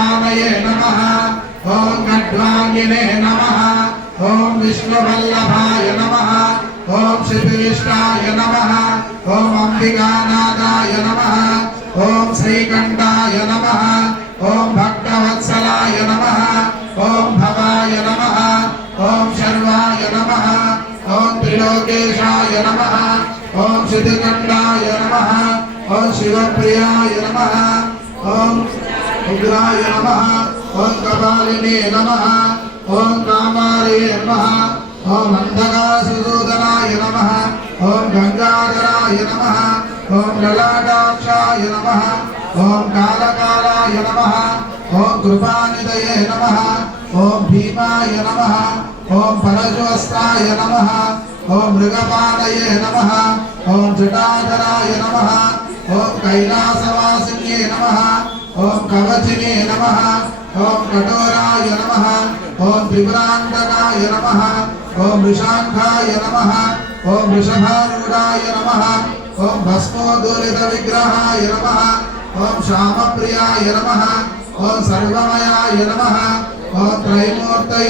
कृपालये नमः ओम खड्वांगिने नमः ओम विष्णुवल्लभाय नमः ओम श्रीविष्टाय नमः ओम अंबिकानाथाय नमः ओम श्रीकंठाय नमः ओम भक्तवत्सलाय नमः ओम भवाय नमः ओम शर्वाय नमः ओम त्रिलोकेशाय नमः ओम सिद्धकंठाय नमः ओम शिवप्रियाय नमः ओम उग्राय नमः ओम कपालिने नमः ओम कामालये नमः ओम अंधकासुसूदनाय नमः ओम गंगाधराय नमः ओम ललाटाक्षाय नमः ओम कालकालाय नमः ओम कृपानिधये नमः ओम भीमाय नमः ओम परशुहस्ताय नमः ओम मृगपालये नमः ओम जटाधराय नमः ओम कैलासवासिन्ये नमः ओम कवचिने नमः ओम कठोराय नमः ओम त्रिपुरांतकाय नमः ओम वृषांखाय नमः ओम वृषभारूढ़ाय नमः ओम भस्मोदूलित विग्रहाय नमः ओम श्यामप्रियाय नमः ओम सर्वमयाय नमः ओम त्रैमूर्तये